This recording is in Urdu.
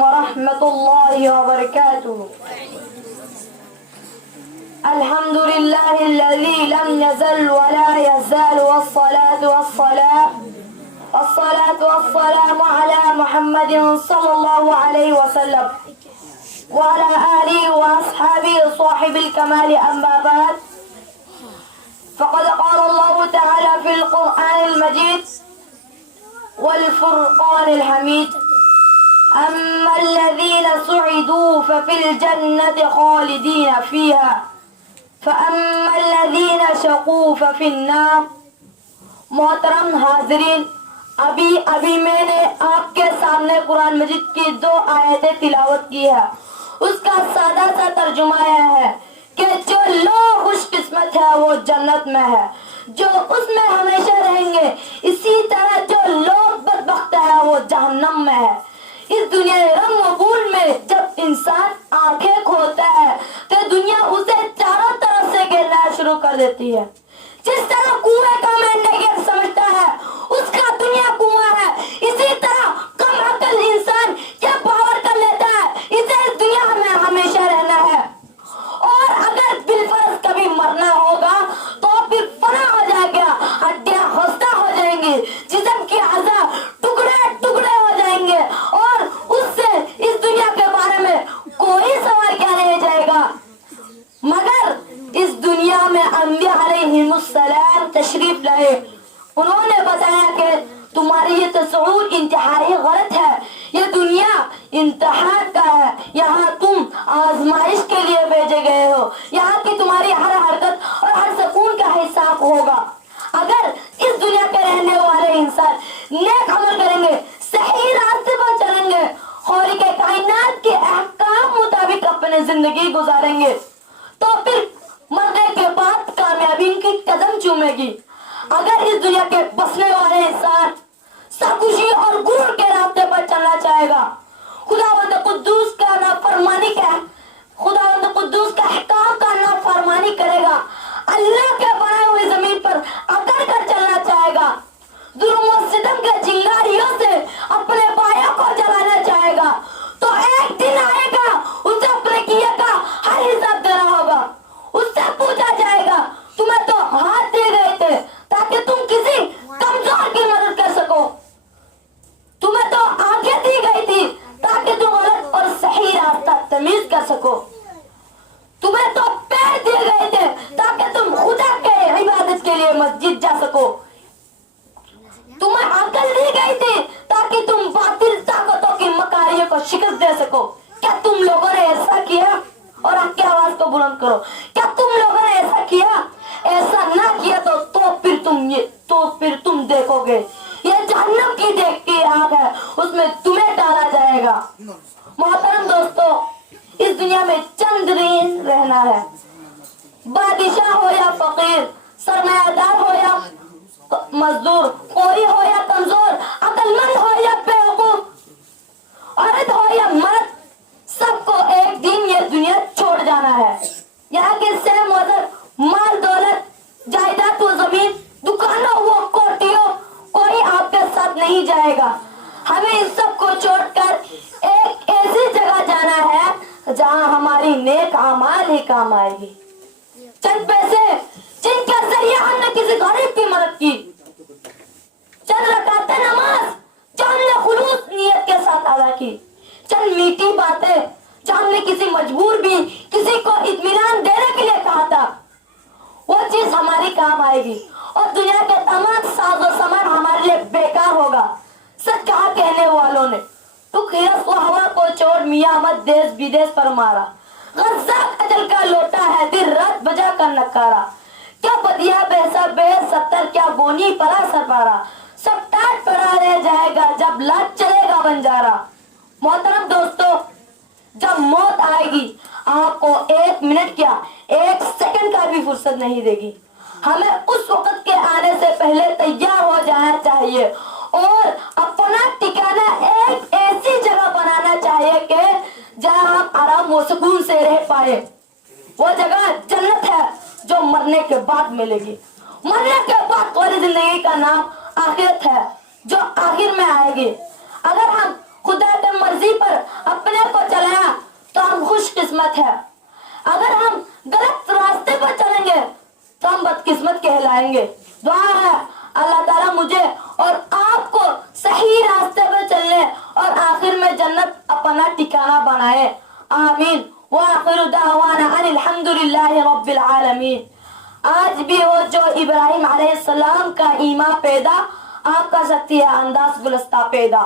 ورحمة الله وبركاته. الحمد لله الذي لم يزل ولا يزال والصلاة والسلام على محمد صلى الله عليه وسلم وعلى آله وأصحابه صاحب الكمال. أما بعد، فقد قال الله تعالى في القرآن المجيد والفرقان الحميد: أما الذين سعدوا ففي الجنة خالدين فيها فأما الذين شقوا ففي النار. محترم حاضرین، ابھی میں نے آپ کے سامنے قرآن مجید کی 2 آیتیں تلاوت کی ہے. اس کا سادہ سا ترجمہ یہ ہے کہ جو لوگ خوش قسمت ہے وہ جنت میں ہے، جو اس میں ہمیشہ رہیں گے. اسی طرح جو لوگ بدبخت ہے وہ جہنم میں ہے. اس دنیا رنگ و بول میں جب انسان آنکھیں کھولتا ہے تو دنیا اسے چاروں طرف سے گھیرنا شروع کر دیتی ہے. جس طرح کنویں کا مینڈا گیٹ سمجھتا ہے اس کا دنیا کنواں ہے، اسی طرح کم عقل انسان کیا باور کر لیتا ہے اسے اس دنیا میں ہمیشہ رہنا ہے. اور اگر بالفرض کبھی مرنا ہوگا تو پھر فنا ہو جائے گا، ہڈیاں خستہ ہو جائیں گی، جسم کی اعضاء ٹکڑے ٹکڑے ہو جائیں گے اور اس سے اس دنیا کے بارے میں کوئی سوال کیا نہیں جائے گا. مگر اس دنیا میں انبیاء علیہم السلام تشریف لائے. انہوں نے بتایا کہ تمہاری یہ تصور انتہائی غلط ہے، یہ دنیا امتحان کا ہے، یہاں تم آزمائش کے لیے بھیجے گئے ہو، یہاں کی تمہاری ہر حرکت اور ہر سکون کا حساب ہوگا. اگر اس دنیا کے رہنے والے انسان نیک عمل کریں گے، صحیح راستے پر چلیں گے، خالق کائنات کے احکام مطابق اپنی زندگی گزاریں گے تو پھر مرنے کے بعد کامیابی کی قدم چومے گی. اگر اس دنیا کے بسنے والے انسان سرکشی اور غرور کے راستے پر چلنا چاہے گا، خداوند قدوس کا نافرمانی کا احکام کا نافرمانی کرے گا، اللہ کے بنائے ہوئی زمین پر اکڑ کر چلنا چاہے گا، ظلم و ستم کے چنگاریوں سے اپنے بھائیوں کو جلانا چاہے گا، تو ایک دن آئے گا اسے اپنے کیے کا ہر حساب دینا ہوگا. اس سے پوچھا جائے گا تمہیں تو ہاتھ دے گئے تھے تاکہ تم کسی کمزور کی مدد کر سکو، تمہیں تو آنکھیں دی گئی تھی تاکہ تم غلط اور صحیح راستہ تمیز کر سکو، تمہیں تو پیر دیے گئے تھے تاکہ تم خدا کے عبادت کے لیے مسجد جا سکو، تمہیں عقل دی گئی تھی تاکہ تم باطل طاقتوں کی مکاریوں کو شکست دے سکو. کیا تم لوگوں نے ایسا کیا؟ اور آپ کی آواز کو بلند کرو. کیا تم لوگوں نے ایسا کیا؟ ایسا نہ کیا تو پھر تم دیکھو گے یہ جہنم کی دیکھتی آگ ہے، اس میں تمہیں ڈالا جائے گا. محترم دوستو، اس دنیا میں چند دن رہنا ہے. بادشاہ ہو یا فقیر، سرمایہ دار ہو یا مزدور، کوئی ہو یا کمزور، عقل مند ہو یا بیوقوف، عورت ہو یا مرد، سب کو ایک دن یہ دنیا چھوڑ جانا ہے. یہاں کے سہ موزر، مال دولت، جائیداد و زمین، دکانوں و کوٹھیوں، کوئی آپ کے ساتھ نہیں جائے گا. ہمیں اس سب کو چھوڑ کر ایک ایسی جگہ جانا ہے جہاں ہماری نیک اعمال ہی کام آئے گی. چند پیسے جن کے ذریعے ہم نے کسی غریب کی مدد کی، چند رکعتیں نماز جو ہم نے خلوص نیت کے ساتھ ادا کی، چند میٹھی باتیں جو ہم نے کسی مجبور بھی کسی کو اطمینان دینے کے لیے کہا تھا، وہ چیز ہماری کام آئے گی اور دنیا کے تمام ساز و سامان ہمارے لیے بیکار ہوگا. سچ کہا کہنے والوں نے، تو خیرس و ہوا کو چھوڑ میاں احمد دیس بدیس پر مارا، غزاق اجل کا لوٹا ہے دن رات بجا کر نکارا، کیا بدیا بہسا بے 70 کیا گونی پرا سرپارا، سب ٹاٹ پڑا رہ جائے گا جب لات چلے گا بنجارا. محترم دوستو، جب موت آئے گی آپ کو 1 منٹ کیا 1 سیکنڈ کا بھی فرصت نہیں دے گی. ہمیں اس وقت کے آنے سے پہلے تیار ہو جانا چاہیے اور اپنا ٹھکانہ ایک ایسی جگہ بنانا چاہیے کہ جہاں ہم آرام و سکون سے رہ پائے. وہ جگہ جنت ہے جو مرنے کے بعد ملے گی. مرنے کے بعد والی زندگی کا نام آخرت ہے جو آخر میں آئے گی. اگر ہم خدا کی مرضی پر اپنے کو چلایا تو ہم خوش قسمت ہے. اگر ہم غلط راستے پر چلیں گے تو ہم بدقسمت کہلائیں گے. دعا ہے اللہ تعالیٰ مجھے اور آپ کو صحیح راستے پہ چلنے اور آخر میں جنت اپنا ٹھکانہ بنائے. آمین. وآخر دعوانا ان الحمد للہ رب العالمین. آج بھی وہ جو ابراہیم علیہ السلام کا ایمان پیدا آپ کا سکتی ہے انداز گلستہ پیدا.